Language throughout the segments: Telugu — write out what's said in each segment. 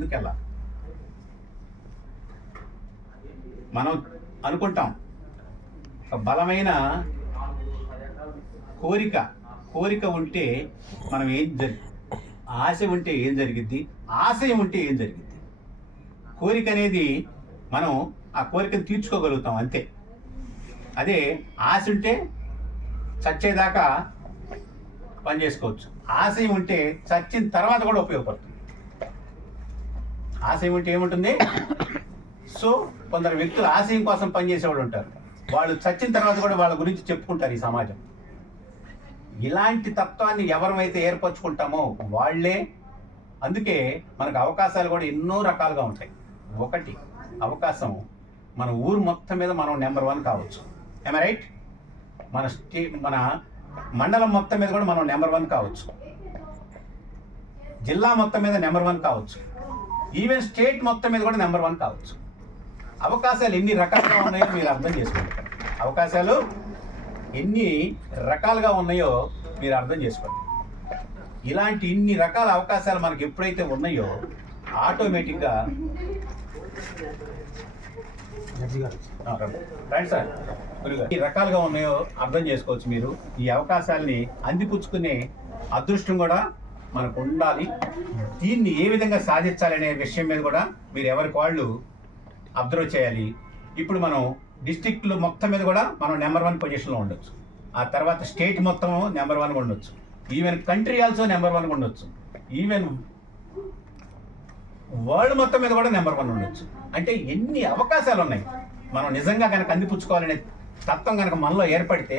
ముందుకెళ్ళాలి. మనం అనుకుంటాం ఒక బలమైన కోరిక ఉంటే మనం ఆశ ఉంటే ఏం జరిగిద్ది, ఆశయం ఉంటే ఏం జరిగిద్ది. కోరిక అనేది మనం ఆ కోరికను తీర్చుకోగలుగుతాం అంతే. అదే ఆశ ఉంటే చచ్చేదాకా పని చేసుకోవచ్చు. ఆశయం ఉంటే చచ్చిన తర్వాత కూడా ఉపయోగపడుతుంది. ఆశయం ఉంటే ఏముంటుంది? సో కొందరు వ్యక్తులు ఆశయం కోసం పనిచేసేవాళ్ళు ఉంటారు. వాళ్ళు చచ్చిన తర్వాత కూడా వాళ్ళ గురించి చెప్పుకుంటారు ఈ సమాజం. ఇలాంటి తత్వాన్ని ఎవరైతే ఏర్పరచుకుంటామో వాళ్ళే. అందుకే మనకు అవకాశాలు కూడా ఎన్నో రకాలుగా ఉంటాయి. ఒకటి అవకాశం, మన ఊరు మొత్తం మీద మనం నెంబర్ 1 కావచ్చు. ఏమ రైట్? మన మండలం మొత్తం మీద కూడా మనం నెంబర్ 1 కావచ్చు. జిల్లా మొత్తం మీద నెంబర్ 1 కావచ్చు. ఈవెన్ స్టేట్ మొత్తం మీద కూడా నెంబర్ 1 కావచ్చు. అవకాశాలు ఎన్ని రకాలుగా ఉన్నాయో మీరు అర్థం చేసుకోండి. అవకాశాలు ఎన్ని రకాలుగా ఉన్నాయో మీరు అర్థం చేసుకోండి. ఇలాంటి ఇన్ని రకాల అవకాశాలు మనకి ఎప్పుడైతే ఉన్నాయో ఆటోమేటిక్గా రైట్ సార్ ఈ రకాలుగా ఉన్నాయో అర్థం చేసుకోవచ్చు మీరు. ఈ అవకాశాలని అందిపుచ్చుకునే అదృష్టం కూడా మనకు ఉండాలి. దీన్ని ఏ విధంగా సాధించాలనే విషయం మీద కూడా మీరు ఎవరికి వాళ్ళు అబ్జర్వ్ చేయాలి. ఇప్పుడు మనం డిస్ట్రిక్ట్లు మొత్తం మీద కూడా మనం నెంబర్ 1 పొజిషన్లో ఉండొచ్చు. ఆ తర్వాత స్టేట్ మొత్తం నెంబర్ 1 ఉండొచ్చు. ఈవెన్ కంట్రీ ఆల్సో నెంబర్ 1 ఉండొచ్చు. ఈవెన్ వరల్డ్ మొత్తం మీద కూడా నెంబర్ 1 ఉండొచ్చు. అంటే ఎన్ని అవకాశాలు ఉన్నాయి. మనం నిజంగా కనుక అందిపుచ్చుకోవాలనే తత్వం కనుక మనలో ఏర్పడితే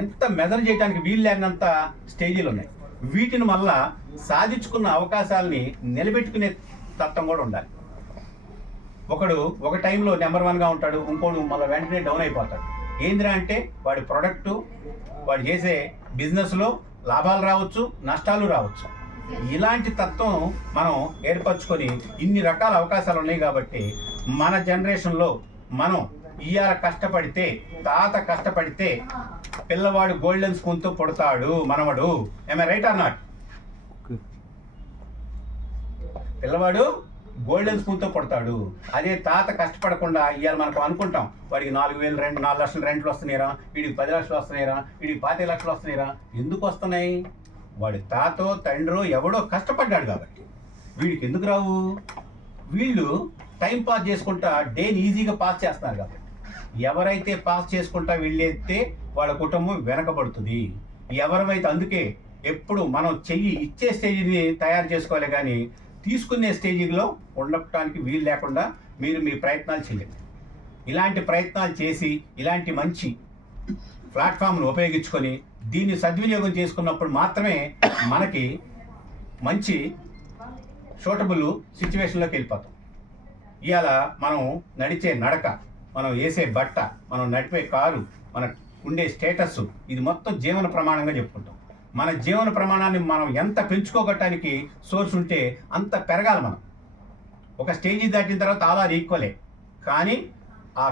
ఎంత మెజర్ చేయడానికి వీలు లేనంత స్టేజీలు ఉన్నాయి. వీటిని మళ్ళా సాధించుకున్న అవకాశాలని నిలబెట్టుకునే తత్వం కూడా ఉండాలి. ఒకడు ఒక టైంలో నెంబర్ 1గా ఉంటాడు, ఇంకోడు మళ్ళీ వెంటనే డౌన్ అయిపోతాడు. ఏందిరా అంటే వాడి ప్రొడక్టు, వాడు చేసే బిజినెస్లో లాభాలు రావచ్చు, నష్టాలు రావచ్చు. ఇలాంటి తత్వం మనం ఏర్పరచుకొని ఇన్ని రకాల అవకాశాలు ఉన్నాయి కాబట్టి మన జనరేషన్లో మనం ఇవాళ కష్టపడితే, తాత కష్టపడితే పిల్లవాడు గోల్డెన్ స్పూన్తో పుడతాడు మనవడు. ఏమై రైట్ ఆర్ నాట్? పిల్లవాడు గోల్డెన్ స్పూన్తో పుడతాడు. అదే తాత కష్టపడకుండా ఇవాళ మనకు అనుకుంటాం వాడికి 4,000 రెంట్, 4 లక్షల రెంట్లు వస్తున్నాయిరా, వీడికి 10 లక్షలు వస్తున్నాయిరా, వీడికి 25 లక్షలు వస్తున్నాయిరా. ఎందుకు వస్తున్నాయి? వాడి తాతో తండ్రో ఎవడో కష్టపడ్డాడు కాబట్టి. వీడికి ఎందుకు రావు? వీళ్ళు టైం పాస్ చేసుకుంటా డేని ఈజీగా పాస్ చేస్తున్నారు కాబట్టి. ఎవరైతే పాస్ చేసుకుంటా వెళ్ళేస్తే వాళ్ళ కుటుంబం వెనకబడుతుంది. ఎవరైతే అందుకే ఎప్పుడు మనం చెయ్యి ఇచ్చే స్టేజ్ని తయారు చేసుకోవాలి కానీ తీసుకునే స్టేజిలో ఉండటానికి వీలు లేకుండా మీరు మీ ప్రయత్నాలు చేయండి. ఇలాంటి ప్రయత్నాలు చేసి ఇలాంటి మంచి ప్లాట్ఫామ్ను ఉపయోగించుకొని దీన్ని సద్వినియోగం చేసుకున్నప్పుడు మాత్రమే మనకి మంచి సూటబుల్ సిచ్యువేషన్లోకి వెళ్ళిపోతాం. ఇవాళ మనం నడిచే నడక, మనం వేసే బట్ట, మనం నడిపే కారు, మన ఉండే స్టేటస్, ఇది మొత్తం జీవన ప్రమాణంగా చెప్పుకుంటాం. మన జీవన ప్రమాణాన్ని మనం ఎంత పెంచుకోగటానికి సోర్స్ ఉంటే అంత పెరగాలి. మనం ఒక స్టేజీ దాటిన తర్వాత ఆల్ ఆర్ ఈక్వలే, కానీ ఆ